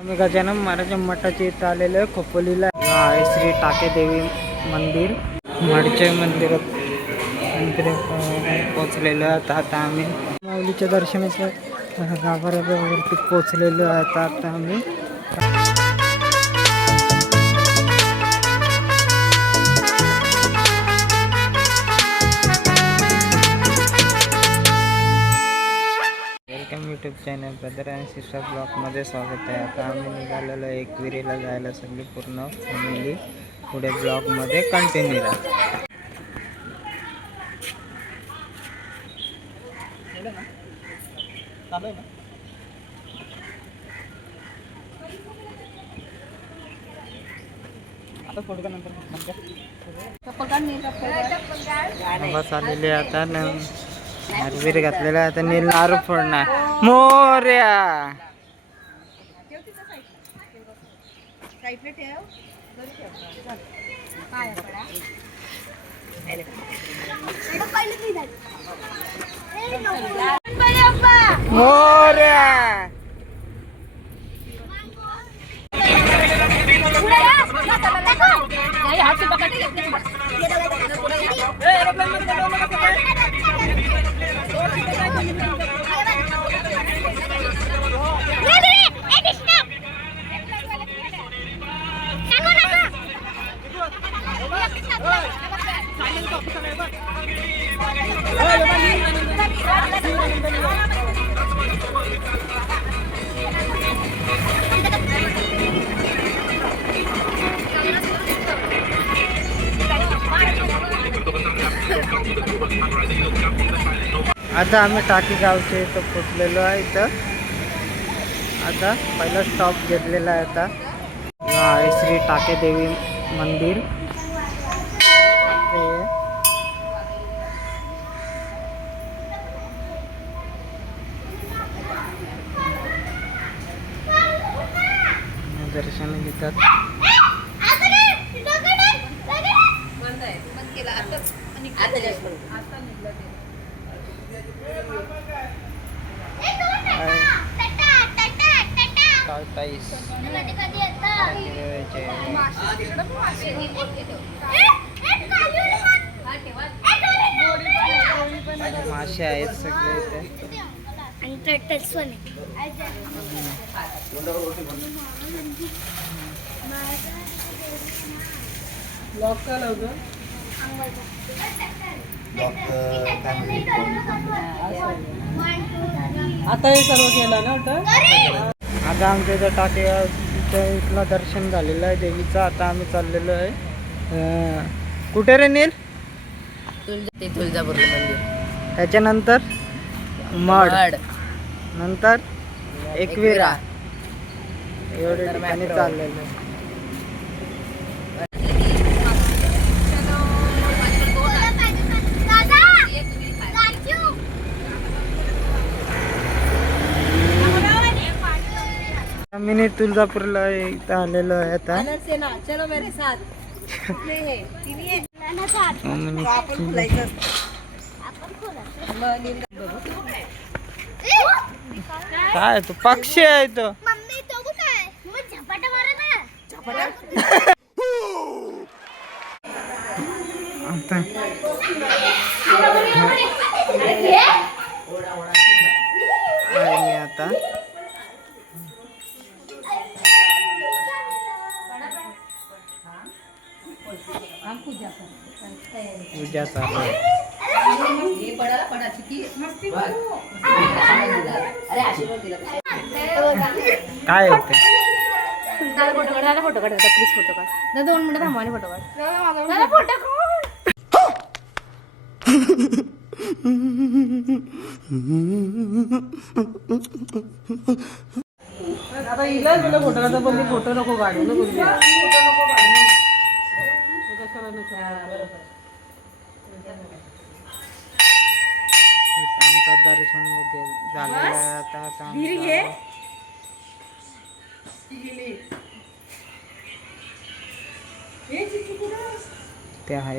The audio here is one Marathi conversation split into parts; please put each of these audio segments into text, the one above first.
आम्ही गजानन महाराज मठाच्या इथं आलेलो आहे खोपोलीला. आहे श्री टाके देवी मंदिर, मठच्या मंदिरात पोचलेलो आहे. आता आम्ही माऊलीच्या दर्शनाच्या गाभाऱ्यावरती पोचलेलो आहे. आता आम्ही YouTube channel brother and sister ब्लॉगमध्ये स्वागत आहे. आता आम्ही निघालेलो एकविरीला जायला, सगळी पूर्ण फॅमिली. पुढे ब्लॉगमध्ये कंटिन्यू राहा. बस आलेली आता नरवीर घातलेला आता नील नारू फोडणार. मोर्या मोर्या आता आम्ही टाकी गावचे इथं पोचलेलो आहे. इथं आता पहिला स्टॉप घेतलेला आहे. आता आहे श्री टाके देवी मंदिर. दर्शन घेतात. मासे आहेत सगळे इथे. आता हे सर्व केलं ना. आता आमच्या इथं टाके इथलं दर्शन झालेलं आहे देवीचं. आता आम्ही चाललेलो आहे कुठे रे नील? तुळजापूर मंदिर, त्याच्यानंतर मड, नंतर एकविरा. एवढे ठिकाणी चाललेलं आहे. आम्ही तुळजापूरला इथं आलेलो आहे आता. काय तो पक्षी आहे तो. आता पूजा चालू आहे. काय होते? फोटो काढ प्लीज. फोटो काढ 2 मिनिटं थांबवा. फोटो काढ. आता हिला तुला फोटो काढता पण मी फोटो नको काढू ना. आमचं दर्शन झालेलं आहे. आता ते आहे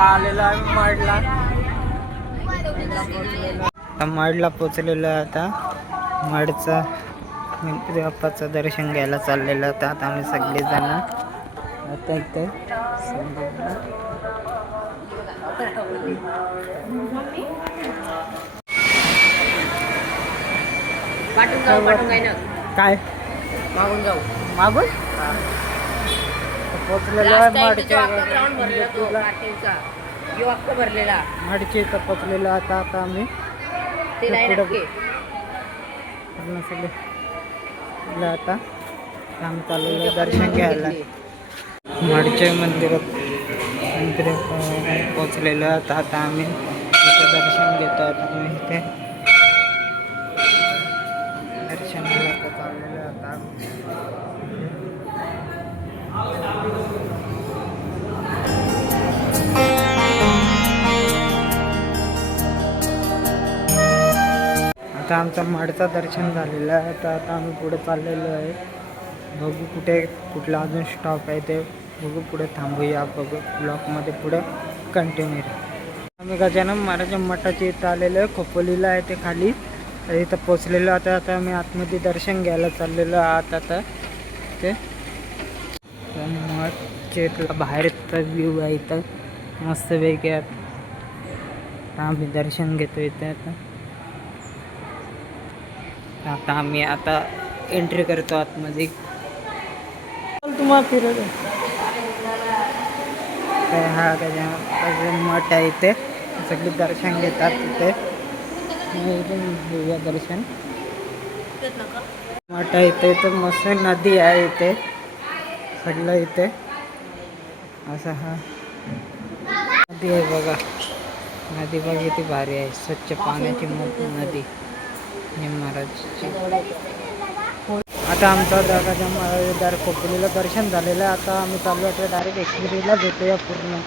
आता आलेलो आहे मडला. आता मडला पोचलेलो आहे. आता मडचा गणपती बाप्पाचं दर्शन घ्यायला चाललेलं होतं. आता आम्ही सगळेजण आता इथे काय मागून जाऊ. मागून पोचलेलो आहे मडच्या भरलेला मडचे इथं पोचलेलो आता. आता आम्ही पूर्ण सगळे आता आम्ही चाललेलो दर्शन घ्यायला मडचे मंदिरात पोचलेलो आता. आता आम्ही इथे दर्शन घेतो. आता आम्ही इथे दर्शन घ्यायला चाललेलो आता. आता आमचं मडचं दर्शन झालेलं आहे. आता आम्ही पुढे चाललेलो आहे. बघू कुठला अजून स्टॉप आहे ते बघू. पुढे थांबूया. बघू ब्लॉकमध्ये पुढे कंटिन्यू. आम्ही गजानन महाराज मठाच्या इथं आलेलो आहे. खोपोलीला आहे ते खाली. तर इथं पोचलेलो आता. आता आम्ही आतमध्ये दर्शन घ्यायला चाललेलो आहात. आता ते मठच्या इथला बाहेरचा व्ह्यू आहे इथं मस्त वेगळे. आता आम्ही दर्शन घेतो इथे. आता आम्ही आता एंट्री करतो आतमध्ये. तुम्हाला फिरत हा गजानन मठ आहे इथे. सगळे दर्शन घेतात तिथे. घेऊया दर्शन. मठ आहे इथे. तर मस्त नदी आहे इथे सगळं इथे असं. हा नदी आहे बघा. नदी बघा किती भारी आहे. स्वच्छ पाण्याची मोठी नदी महाराजची. आता आमचा गजानन महाराज खोपोलीला दर्शन झालेलं आहे. आता आम्ही चालू आहे डायरेक्ट एक्सपिरियन्सला भेटूया पूर्ण.